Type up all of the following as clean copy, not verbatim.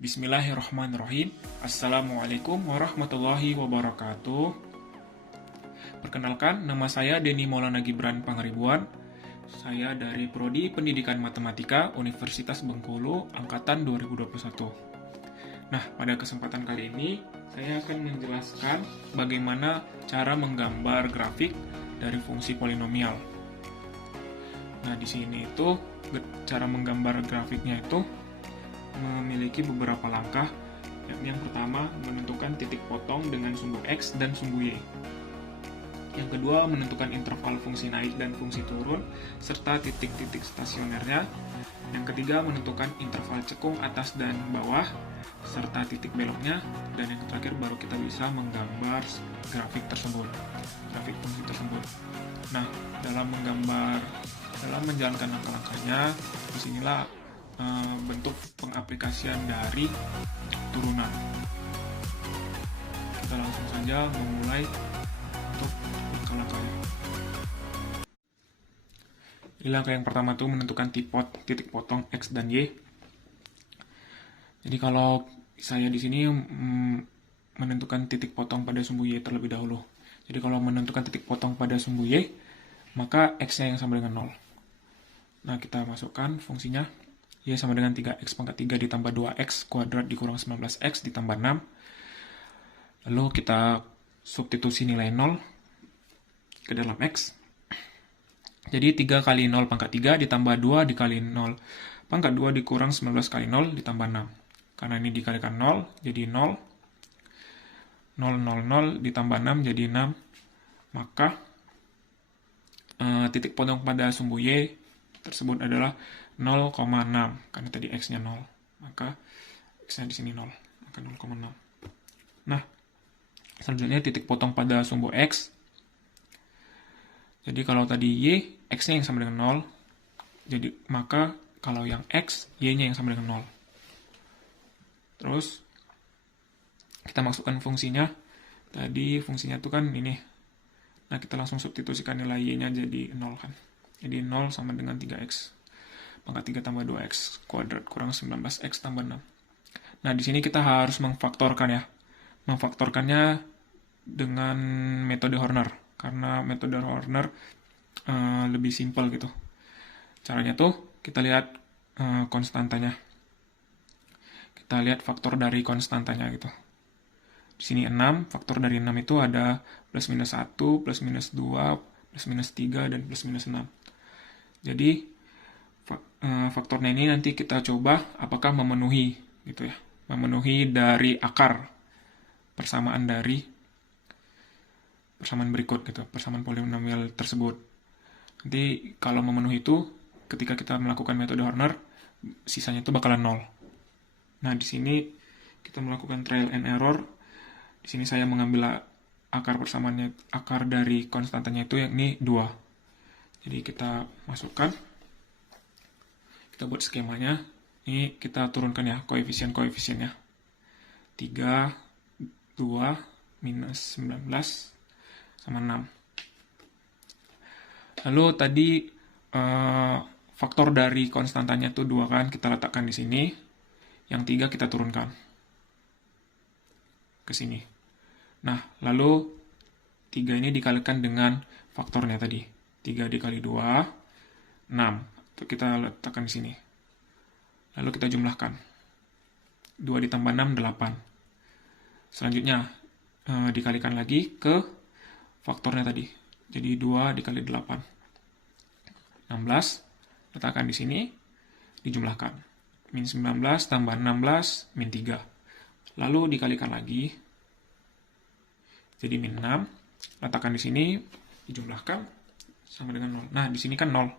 Bismillahirrahmanirrahim. Assalamualaikum warahmatullahi wabarakatuh. Perkenalkan, nama saya Denny Maulana Gibran Pangaribuan. Saya dari Prodi Pendidikan Matematika Universitas Bengkulu Angkatan 2021. Nah, pada kesempatan kali ini saya akan menjelaskan bagaimana cara menggambar grafik dari fungsi polinomial. Nah, di sini itu cara menggambar grafiknya itu memiliki beberapa langkah. Yang pertama, menentukan titik potong dengan sumbu X dan sumbu Y. Yang kedua, menentukan interval fungsi naik dan fungsi turun, serta titik-titik stasionernya. Yang ketiga, menentukan interval cekung atas dan bawah, serta titik beloknya. Dan yang terakhir, baru kita bisa menggambar grafik tersebut, grafik fungsi tersebut. Nah, dalam menjalankan langkah-langkahnya, disinilah bentuk pengaplikasian dari turunan. Kita langsung saja memulai untuk langkah-langkahnya. Jadi langkah yang pertama itu menentukan titik potong X dan Y. Jadi kalau saya di sini menentukan titik potong pada sumbu Y terlebih dahulu. Jadi kalau menentukan titik potong pada sumbu Y, maka X-nya yang sama dengan 0. Nah, kita masukkan fungsinya. Y sama dengan 3x pangkat 3 ditambah 2x kuadrat dikurang 19x ditambah 6. Lalu kita substitusi nilai 0 ke dalam x. Jadi 3 kali 0 pangkat 3 ditambah 2 dikali 0 pangkat 2 dikurang 19 kali 0 ditambah 6. Karena ini dikalikan 0, jadi 0. 0, 0, 0 ditambah 6 jadi 6. Maka titik potong pada sumbu Y tersebut adalah 0,6, karena tadi X-nya 0, maka X-nya di sini 0, maka 0,6. Nah, selanjutnya titik potong pada sumbu X. Jadi kalau tadi Y, X-nya yang sama dengan 0, jadi maka kalau yang X, Y-nya yang sama dengan 0. Terus, kita masukkan fungsinya. Tadi fungsinya itu kan ini. Nah, kita langsung substitusikan nilai Y-nya jadi 0 kan. Jadi 0 sama dengan 3x pangkat 3 tambah 2x kuadrat kurang 19x tambah 6. Nah, di sini kita harus memfaktorkan ya. Memfaktorkannya dengan metode Horner. Karena metode Horner lebih simpel gitu. Caranya tuh, kita lihat konstantanya. Kita lihat faktor dari konstantanya gitu. Di sini 6, faktor dari 6 itu ada plus minus 1, plus minus 2, plus minus 3, dan plus minus 6. Jadi, faktornya ini nanti kita coba apakah memenuhi gitu ya. Memenuhi dari akar persamaan berikut gitu, persamaan polinomial tersebut. Nanti kalau memenuhi itu, ketika kita melakukan metode Horner, sisanya itu bakalan 0. Nah, di sini kita melakukan trial and error. Di sini saya mengambil akar persamaannya, akar dari konstantanya itu yakni 2. Jadi kita masukkan, kita buat skemanya. Ini kita turunkan ya koefisien-koefisiennya. 3, 2, minus 19, sama 6. Lalu tadi faktor dari konstantanya itu 2 kan, kita letakkan di sini. Yang 3 kita turunkan ke sini. Nah, lalu 3 ini dikalikan dengan faktornya tadi. 3 dikali 2, 6. Itu kita letakkan di sini. Lalu kita jumlahkan. 2 ditambah 6, 8. Selanjutnya, dikalikan lagi ke faktornya tadi. Jadi 2 dikali 8. 16. Letakkan di sini. Dijumlahkan. Min 19 tambah 16, min 3. Lalu dikalikan lagi. Jadi min 6. Letakkan di sini. Dijumlahkan. Sama dengan 0. Nah, di sini kan 0.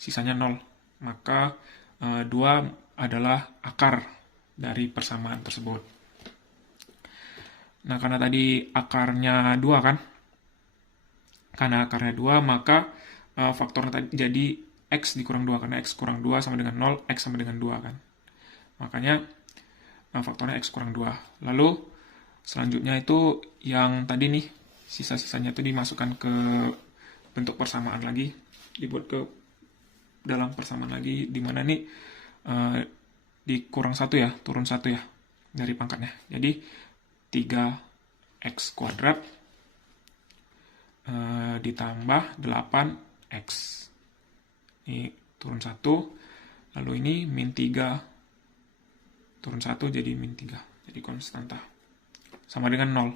Sisanya 0. Maka 2 adalah akar dari persamaan tersebut. Nah, karena tadi akarnya 2 kan? Karena akarnya 2, maka faktornya tadi jadi X dikurang 2. Karena X kurang 2 sama dengan 0, X sama dengan 2 kan? Makanya faktornya X kurang 2. Lalu, selanjutnya itu yang tadi nih, sisa-sisanya itu dimasukkan ke bentuk persamaan lagi, dibuat ke dalam persamaan lagi, di mana nih dikurang 1 ya, turun 1 ya dari pangkatnya. Jadi 3x kuadrat ditambah 8x. Ini turun 1, lalu ini min 3, turun 1 jadi min 3. Jadi konstanta. Sama dengan 0.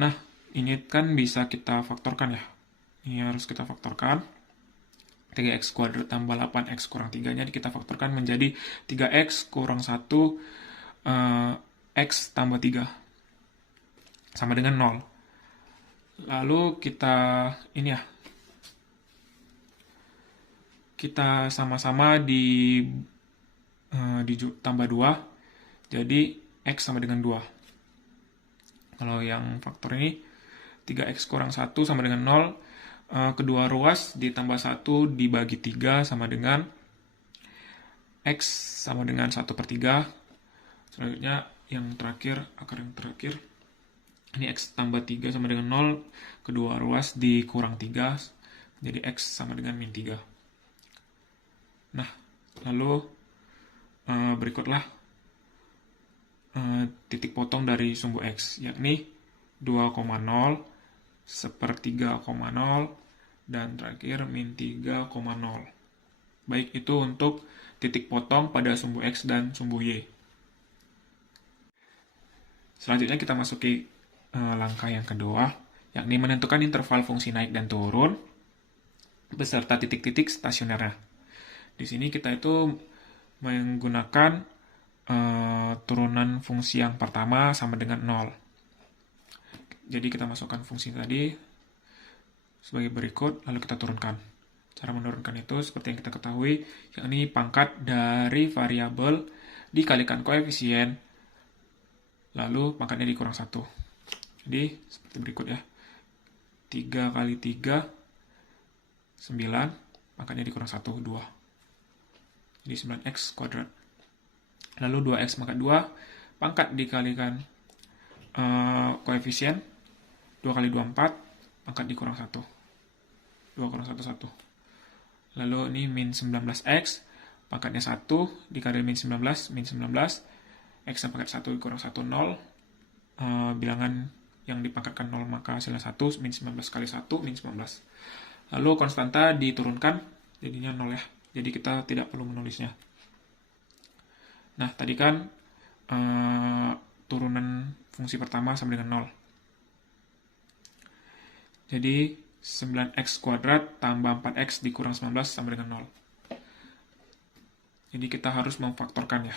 Nah, ini kan bisa kita faktorkan ya. Ini harus kita faktorkan. 3x kuadrat tambah 8x kurang 3-nya kita faktorkan menjadi 3x kurang 1 x tambah 3. Sama dengan 0. Lalu kita ini ya. Kita sama-sama tambah 2. Jadi x sama dengan 2. Kalau yang faktor ini 3x kurang 1 sama dengan 0. Kedua ruas ditambah 1 dibagi 3 sama dengan x sama dengan 1/3. Selanjutnya yang terakhir, akar yang terakhir. Ini x tambah 3 sama dengan 0. Kedua ruas dikurang 3. Jadi x sama dengan min 3. Nah, lalu berikutlah titik potong dari sumbu X, yakni 2,0, 1/3,0, dan terakhir min 3,0. Baik itu untuk titik potong pada sumbu X dan sumbu Y. Selanjutnya kita masuki langkah yang kedua, yakni menentukan interval fungsi naik dan turun beserta titik-titik stasionernya. Di sini kita itu menggunakan turunan fungsi yang pertama sama dengan 0. Jadi kita masukkan fungsi tadi sebagai berikut, lalu kita turunkan. Cara menurunkan itu seperti yang kita ketahui, yakni pangkat dari variabel dikalikan koefisien, lalu pangkatnya dikurang 1. Jadi seperti berikut ya. 3 kali 3, 9, pangkatnya dikurang 1, 2. Jadi 9x kuadrat. Lalu 2x maka 2, pangkat dikalikan koefisien, 2 kali 2, 4, pangkat dikurang 1. 2 kurang 1, 1. Lalu ini min 19x, pangkatnya 1, dikali min 19, min 19, x yang pangkat 1 dikurang 1, 0. Bilangan yang dipangkatkan 0 maka hasilnya 1, min 19 kali 1, min 19. Lalu konstanta diturunkan, jadinya 0 ya. Jadi kita tidak perlu menulisnya. Nah, tadi kan turunan fungsi pertama sama dengan 0. Jadi 9x kuadrat tambah 4x dikurang 19 sama dengan 0. Jadi kita harus memfaktorkan ya.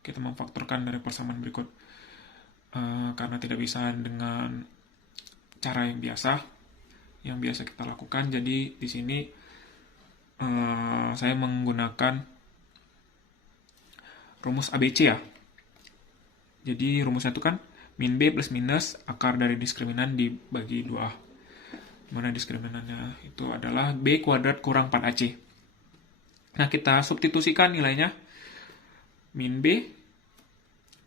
Kita memfaktorkan dari persamaan berikut. Karena tidak bisa dengan cara yang biasa kita lakukan. Jadi di sini saya menggunakan rumus ABC ya. Jadi rumusnya itu kan min B plus minus akar dari diskriminan dibagi 2A. Mana diskriminannya itu adalah B kuadrat kurang 4AC. Nah, kita substitusikan nilainya. Min B,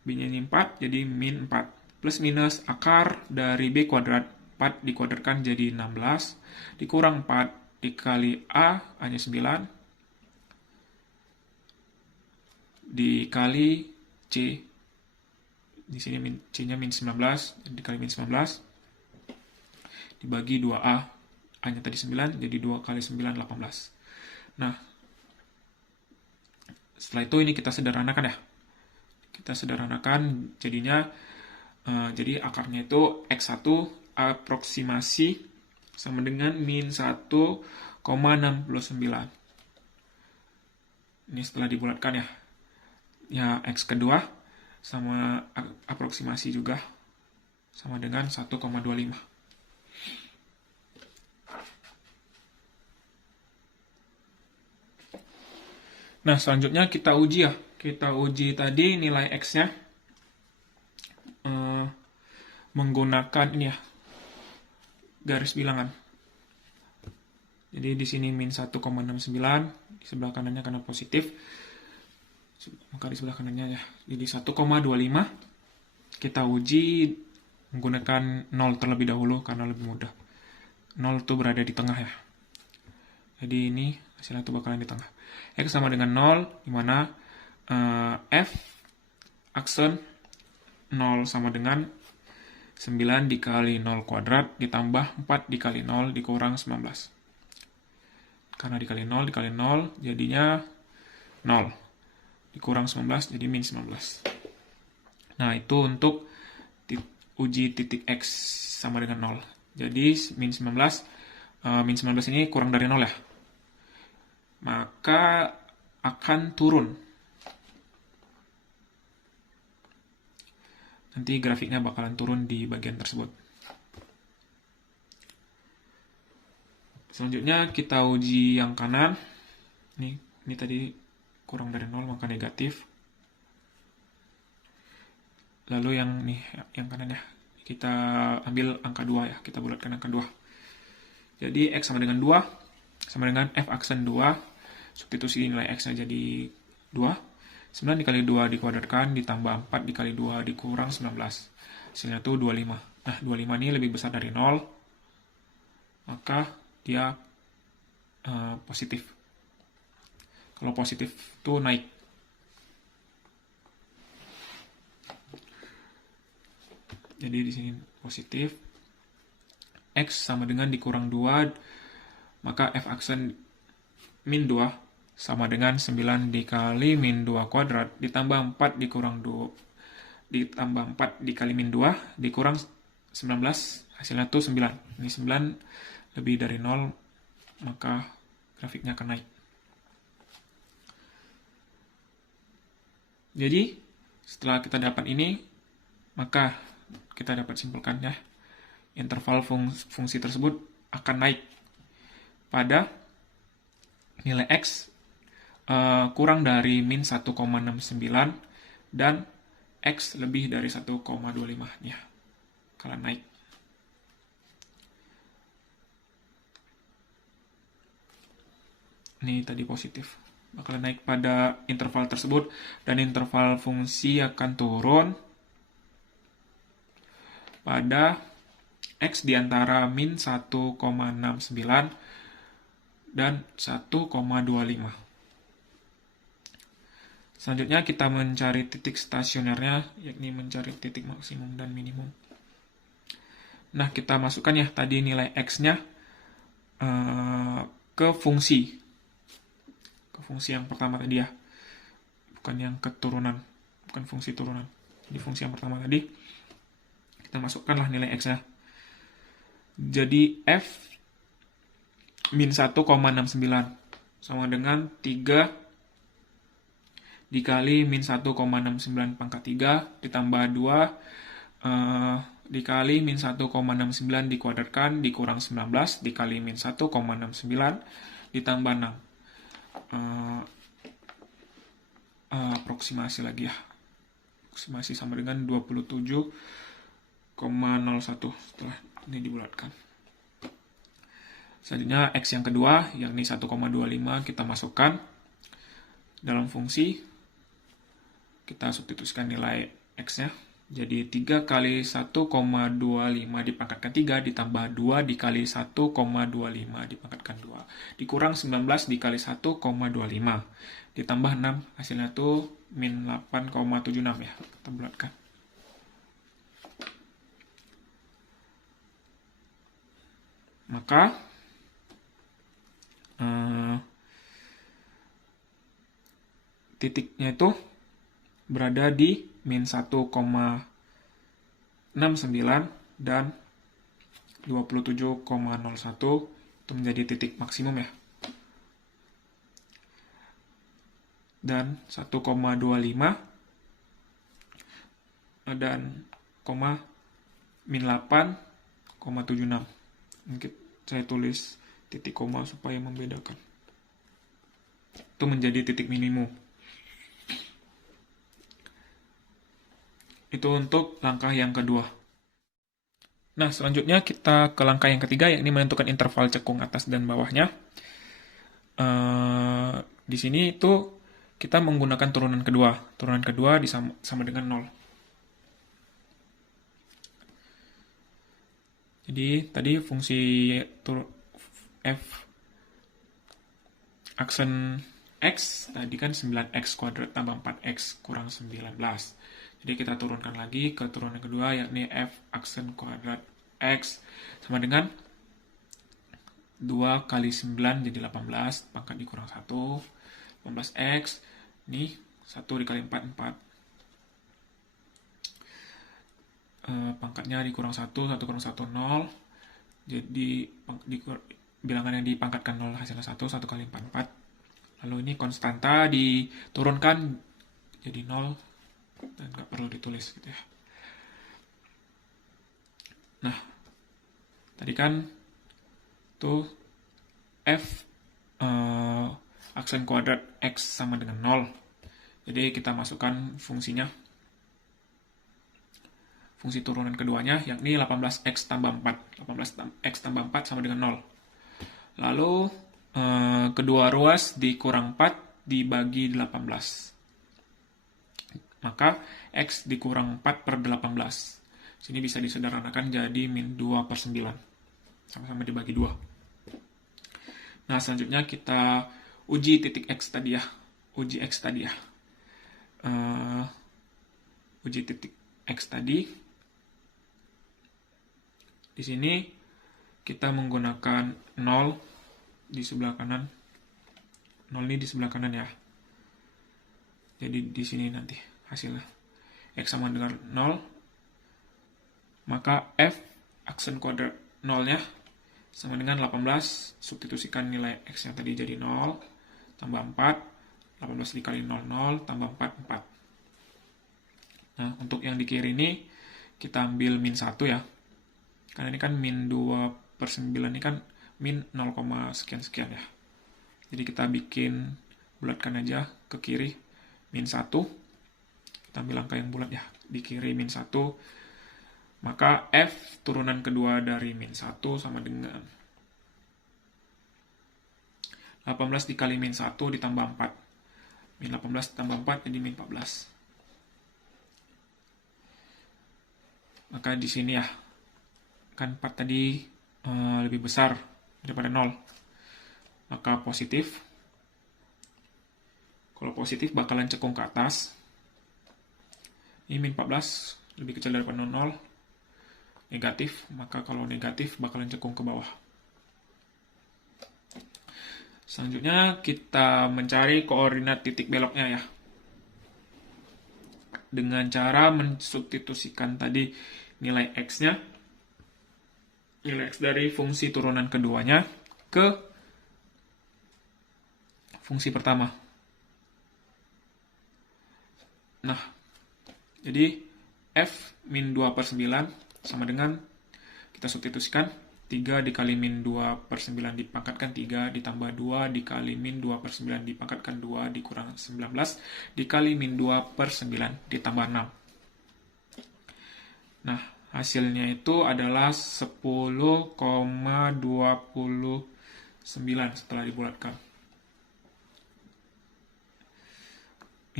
B-nya ini 4, jadi min 4. Plus minus akar dari B kuadrat, 4 dikuadratkan jadi 16, dikurang 4 dikali A, A-nya 9, dikali C, di sini C-nya min 19, dikali min 19, dibagi 2A, A-nya tadi 9, jadi 2 kali 9, 18. Nah, setelah itu ini kita sederhanakan ya. Kita sederhanakan, jadinya, jadi akarnya itu X1 aproksimasi sama dengan min 1,69. Ini setelah dibulatkan ya. Ya, X kedua sama aproksimasi juga sama dengan 1,25. Nah, selanjutnya kita uji ya. Kita uji tadi nilai X-nya menggunakan ini ya, garis bilangan. Jadi di sini min 1,69, di sebelah kanannya karena positif, maka di sebelah kanannya ya. Jadi 1,25 kita uji menggunakan 0 terlebih dahulu karena lebih mudah. 0 itu berada di tengah ya. Jadi ini hasilnya itu bakalan di tengah. X sama dengan 0, di mana F aksen 0 sama dengan 9 dikali 0 kuadrat ditambah 4 dikali 0 dikurang 19. Karena dikali 0 jadinya 0. Dikurang 19 jadi min 19. Nah, itu untuk uji titik X sama dengan 0. Jadi min 19 ini kurang dari 0 ya. Maka akan turun. Nanti grafiknya bakalan turun di bagian tersebut. Selanjutnya kita uji yang kanan. Ini tadi kurang dari 0 maka negatif. Lalu yang kanan ya. Kita ambil angka 2 ya. Kita bulatkan angka 2. Jadi X sama dengan 2. Sama dengan F aksen 2. Substitusi nilai X-nya jadi 2. 9 dikali 2 dikuadratkan, ditambah 4 dikali 2 dikurang 19. Hasilnya itu 25. Nah, 25 ini lebih besar dari 0. Maka dia positif. Kalau positif itu naik. Jadi di sini positif. X sama dengan dikurang 2, maka F aksen min 2 sama dengan 9 dikali min 2 kuadrat ditambah 4 dikurang 2 ditambah 4 dikali min 2 dikurang 19, hasilnya itu 9. Ini 9 lebih dari 0, maka grafiknya akan naik. Jadi setelah kita dapat ini, maka kita dapat simpulkan ya, interval fungsi tersebut akan naik pada nilai X kurang dari min 1,69 dan X lebih dari 1,25 ya, kalau naik. Ini tadi positif, bakal naik pada interval tersebut dan interval fungsi akan turun pada X di antara min 1,69 dan 1,25. Selanjutnya kita mencari titik stasionernya, yakni mencari titik maksimum dan minimum. Nah, kita masukkan ya tadi nilai X-nya ke fungsi. Ke fungsi yang pertama tadi ya. Bukan yang keturunan, bukan fungsi turunan. Di fungsi yang pertama tadi, kita masukkanlah nilai X-nya. Jadi F min 1,69 sama dengan 3 dikali min 1,69 pangkat 3 ditambah 2 dikali min 1,69 dikuadratkan dikurang 19 dikali min 1,69 ditambah 6. Aproksimasi lagi ya. Aproksimasi sama dengan 27,01 setelah ini dibulatkan. Selanjutnya X yang kedua, yakni 1,25 kita masukkan dalam fungsi. Kita substitusikan nilai X-nya. Jadi 3 kali 1,25 dipangkatkan 3 ditambah 2 dikali 1,25 dipangkatkan 2. Dikurang 19 dikali 1,25. Ditambah 6, hasilnya itu min 8,76 ya. Kita bulatkan. Maka titiknya itu berada di min 1,69 dan 27,01, itu menjadi titik maksimum ya. Dan 1,25 dan min 8,76. Mungkin saya tulis titik koma supaya membedakan. Itu menjadi titik minimum. Itu untuk langkah yang kedua. Nah, selanjutnya kita ke langkah yang ketiga, yakni menentukan interval cekung atas dan bawahnya. Di sini itu kita menggunakan turunan kedua. Turunan kedua sama dengan 0. Jadi, tadi fungsi f aksen X, tadi kan 9X kuadrat tambah 4X kurang 19. Jadi kita turunkan lagi ke turunan kedua, yakni F aksen kuadrat X sama dengan 2 kali 9 jadi 18, pangkat dikurang 1, 18X, ini 1 dikali 4, 4. Pangkatnya dikurang 1 kurang 1, 0. Jadi bilangan yang dipangkatkan 0 hasilnya 1 kali 4, 4. Lalu ini konstanta diturunkan jadi 0 dan nggak perlu ditulis gitu ya. Nah, tadi kan tuh F aksen kuadrat X sama dengan 0. Jadi kita masukkan fungsinya. Fungsi turunan keduanya yakni 18X tambah 4. 18X tambah 4 sama dengan 0. Lalu kedua ruas dikurang 4 dibagi 18. Maka X dikurang 4 per 18. Sini bisa disederhanakan jadi min 2 per 9. Sama-sama dibagi 2. Nah, selanjutnya kita uji titik X tadi ya. Uji X tadi ya. Uji titik X tadi. Di sini kita menggunakan 0 di sebelah kanan. 0 ini di sebelah kanan ya. Jadi di sini nanti hasilnya. X sama dengan 0. Maka F aksen kuadrat 0-nya sama dengan 18. Substitusikan nilai X yang tadi jadi 0. Tambah 4. 18 dikali 0, 0. Tambah 4, 4. Nah, untuk yang di kiri ini kita ambil min 1 ya. Karena ini kan min 2 per 9 ini kan min 0, sekian-sekian ya. Jadi kita bikin bulatkan aja ke kiri min 1. Kita ambil angka yang bulat ya. Di kiri min 1. Maka F turunan kedua dari min 1 sama dengan 18 dikali min 1 ditambah 4. Min 18 tambah 4 jadi min 14. Maka di sini ya. Kan 4 tadi lebih besar daripada 0. Maka positif. Kalau positif bakalan cekung ke atas. Ini min 14 lebih kecil daripada 0. Negatif, maka kalau negatif bakalan cekung ke bawah. Selanjutnya kita mencari koordinat titik beloknya ya. Dengan cara mensubstitusikan tadi nilai X-nya. Nilai X dari fungsi turunan keduanya ke fungsi pertama. Nah, jadi F min 2 per 9 sama dengan kita substitusikan 3 dikali min 2 per 9 dipangkatkan 3 ditambah 2 dikali min 2 per 9 dipangkatkan 2 dikurang 19 dikali min 2 per 9 ditambah 6. Nah, hasilnya itu adalah 10,29 setelah dibulatkan.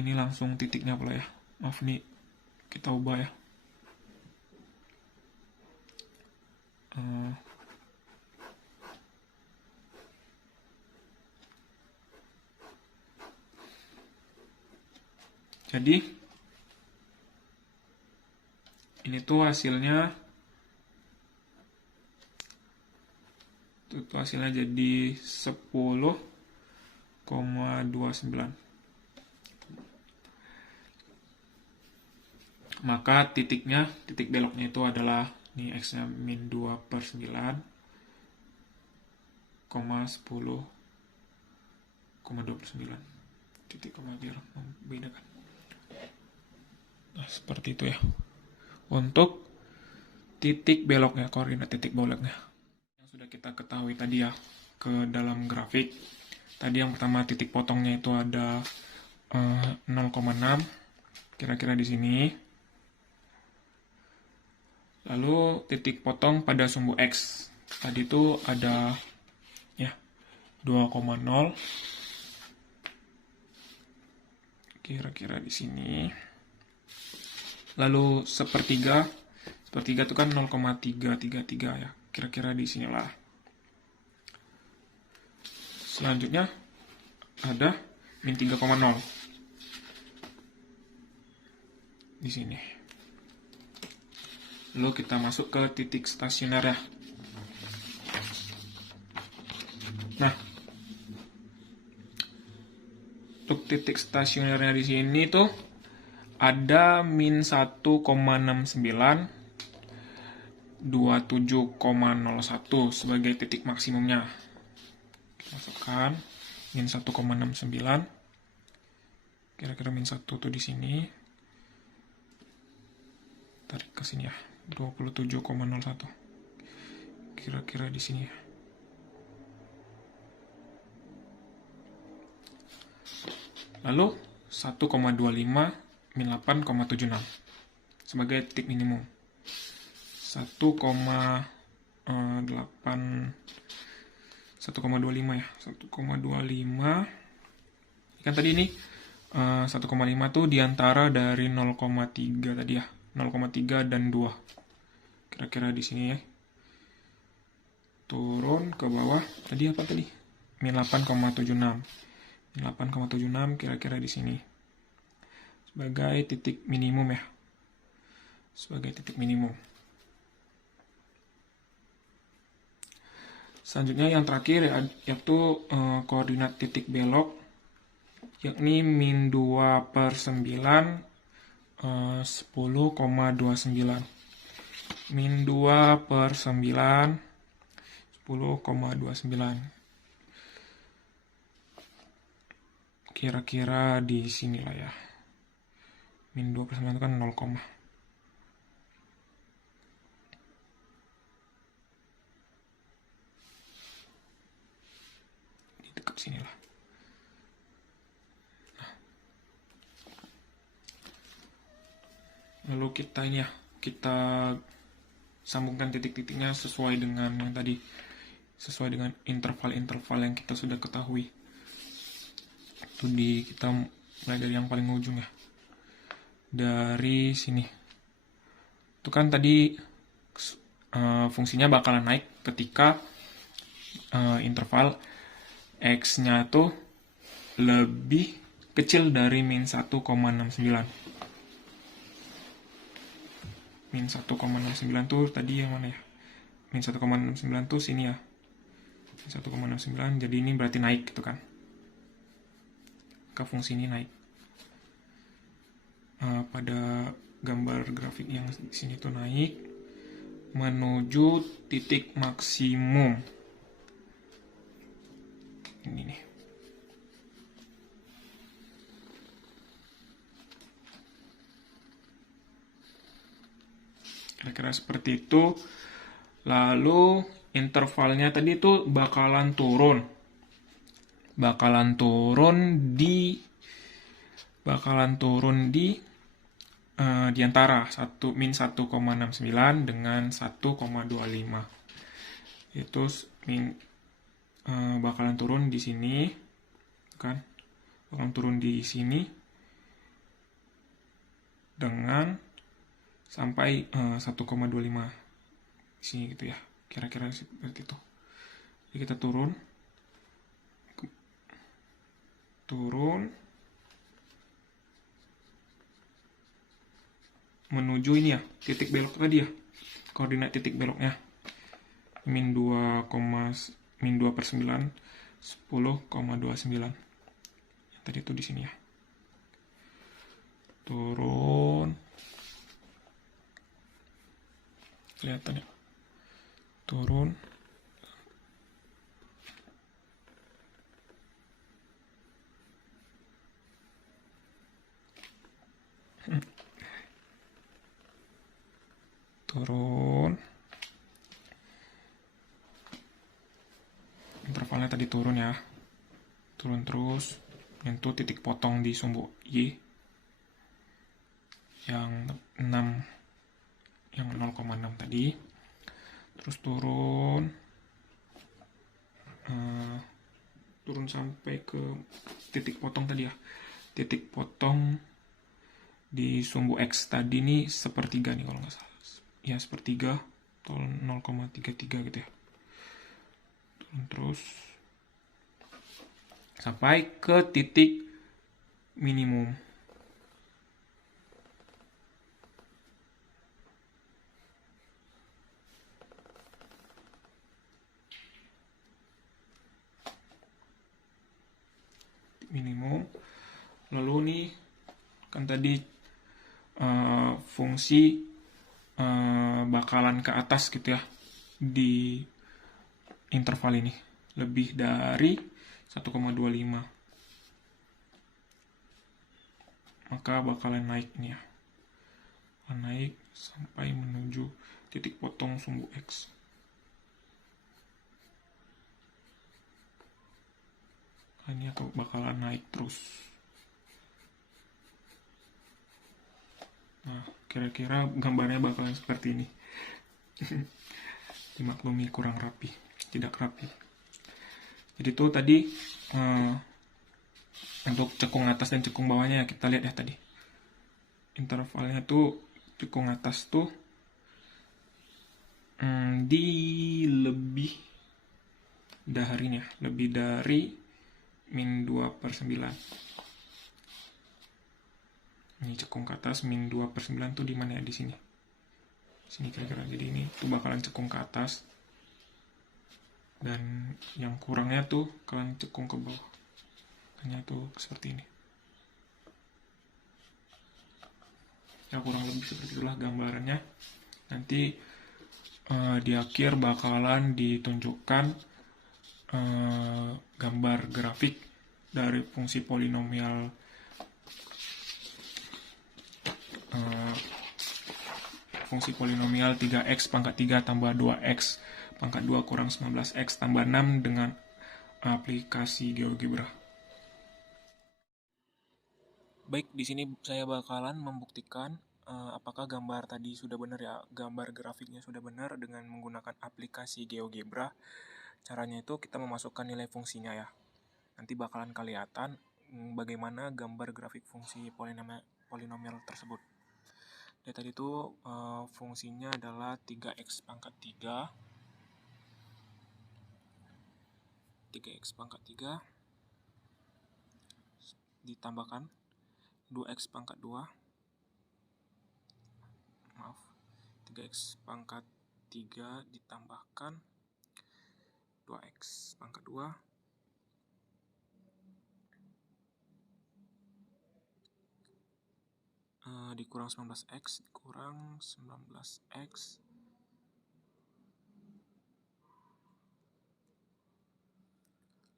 Ini langsung titiknya pula ya. Maaf nih, kita ubah ya. Jadi ini tuh hasilnya jadi 10,29. Maka titik beloknya itu adalah ini X-nya min 2 per 9, 10,29. Titik koma biar membedakan. Nah, seperti itu ya. Untuk titik beloknya, koordinat titik beloknya. Yang sudah kita ketahui tadi ya, ke dalam grafik. Tadi yang pertama titik potongnya itu ada 0,6, kira-kira di sini. Lalu titik potong pada sumbu X. Tadi itu ada ya 2,0. Kira-kira di sini. Lalu sepertiga itu kan 0,333 ya. Kira-kira di sinilah. Selanjutnya ada min 3,0 di sini. Lalu kita masuk ke titik stasioner ya. Nah, untuk titik stasionernya di sini tuh ada min 1,69, 27,01 sebagai titik maksimumnya. Masukkan min 1,69. Kira-kira min 1 tuh di sini. Tarik ke sini ya. 27,01. Kira-kira di sini ya. Lalu 1,25 min 8,76 sebagai titik minimum. 1,25 ya. 1,25. Kan tadi ini 1,5 tuh diantara dari 0,3 tadi ya. 0,3 dan 2. Kira-kira di sini ya. Turun ke bawah. Tadi apa tadi? Min 8,76. 8,76 kira-kira di sini sebagai titik minimum ya, sebagai titik minimum. Selanjutnya yang terakhir yaitu koordinat titik belok, yakni min 2/9 10,29 min 2/9 10,29. Kira-kira di sinilah ya. Min 2/9 itu kan 0, di dekat sinilah. Lalu kita ini ya, kita sambungkan titik-titiknya sesuai dengan yang tadi, sesuai dengan interval-interval yang kita sudah ketahui. Itu kita mulai dari yang paling ujung ya, dari sini. Itu kan tadi fungsinya bakalan naik ketika interval x-nya tuh lebih kecil dari min 1,69. Min 1,69 tuh tadi yang mana ya? Min 1,69 tuh sini ya. Min 1,69, jadi ini berarti naik gitu kan. Ke fungsi ini naik. Pada gambar grafik yang di sini tuh naik menuju titik maksimum. Ini nih. Kira-kira seperti itu. Lalu intervalnya tadi tuh bakalan turun di antara min 1,69 dengan 1,25. Itu bakalan turun di sini kan, bakalan turun di sini dengan sampai 1,25 di sini gitu ya, kira-kira seperti itu. Jadi kita turun menuju ini ya, titik belok tadi ya, koordinat titik beloknya min 2/9 10,29. Tadi itu di sini ya. Turun. Kelihatan ya. Turun. Turun. Intervalnya tadi turun ya. Turun terus. Menyentuh titik potong di sumbu Y. Yang 6. Yang 0,6 tadi. Terus turun. Turun sampai ke titik potong tadi ya. Titik potong di sumbu X tadi nih sepertiga nih kalau nggak salah. Ya sepertiga atau 0,33 gitu ya. Turun terus sampai ke titik minimum. Minimum. Lalu nih kan tadi fungsi bakalan ke atas gitu ya di interval ini lebih dari 1,25, maka bakalan naik nih ya, naik sampai menuju titik potong sumbu X. Ini bakalan naik terus. Nah, kira-kira gambarnya bakalan seperti ini. Dimaklumi kurang rapi, tidak rapi. Jadi itu tadi untuk cekung atas dan cekung bawahnya kita lihat ya tadi. Intervalnya tuh cekung atas tuh di lebih dari ya, lebih dari min 2/9. Ini cekung ke atas min 2/9 tuh di mana ya, di sini. Sini kira-kira. Jadi ini tuh bakalan cekung ke atas. Dan yang kurangnya tuh kalian cekung ke bawah. Hanya tuh seperti ini. Ya kurang lebih seperti itulah gambarannya. Nanti di akhir bakalan ditunjukkan gambar grafik dari fungsi polinomial fungsi polinomial 3x pangkat 3 tambah 2x pangkat 2 kurang 19x tambah 6 dengan aplikasi GeoGebra. Baik, di sini saya bakalan membuktikan apakah gambar tadi sudah benar ya, gambar grafiknya sudah benar dengan menggunakan aplikasi GeoGebra. Caranya itu kita memasukkan nilai fungsinya ya. Nanti bakalan kelihatan bagaimana gambar grafik fungsi polinomial tersebut. Dari tadi itu fungsinya adalah 3x pangkat 3 ditambahkan 2x pangkat 2 3x pangkat 3 ditambahkan 2x pangkat 2 dikurang 19x dikurang 19x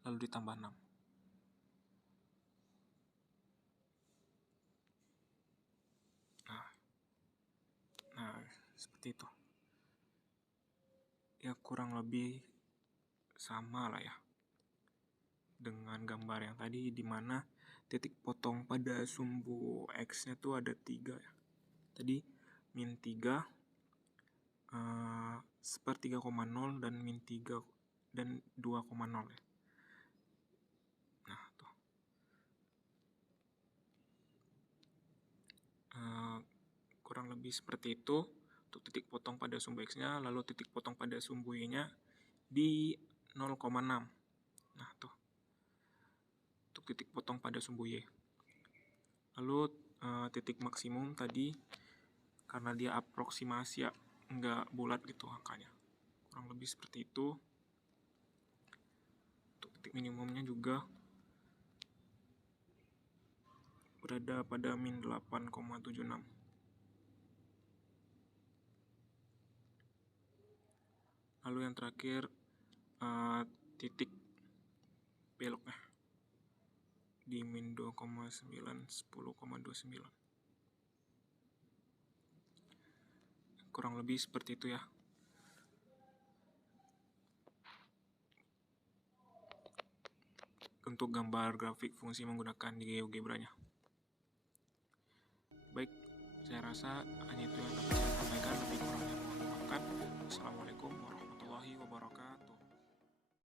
lalu ditambah 6. Nah, seperti itu. Ya kurang lebih sama lah ya dengan gambar yang tadi, di mana titik potong pada sumbu X-nya tuh ada 3 ya. Tadi min 3 seper 3,0 dan min 3 dan 2,0 ya. Nah tuh kurang lebih seperti itu untuk titik potong pada sumbu X-nya. Lalu titik potong pada sumbu Y-nya di 0,6. Nah tuh untuk titik potong pada sumbu Y. Lalu titik maksimum tadi karena dia aproksimasi ya, nggak bulat gitu angkanya, kurang lebih seperti itu. Untuk titik minimumnya juga berada pada min 8,76. Lalu yang terakhir titik beloknya di min 2,9, 10,29. Kurang lebih seperti itu ya. Untuk gambar grafik fungsi menggunakan GeoGebra-nya. Baik, saya rasa hanya itu yang dapat saya sampaikan. Lebih kurangnya mohon dimaafkan. Assalamualaikum.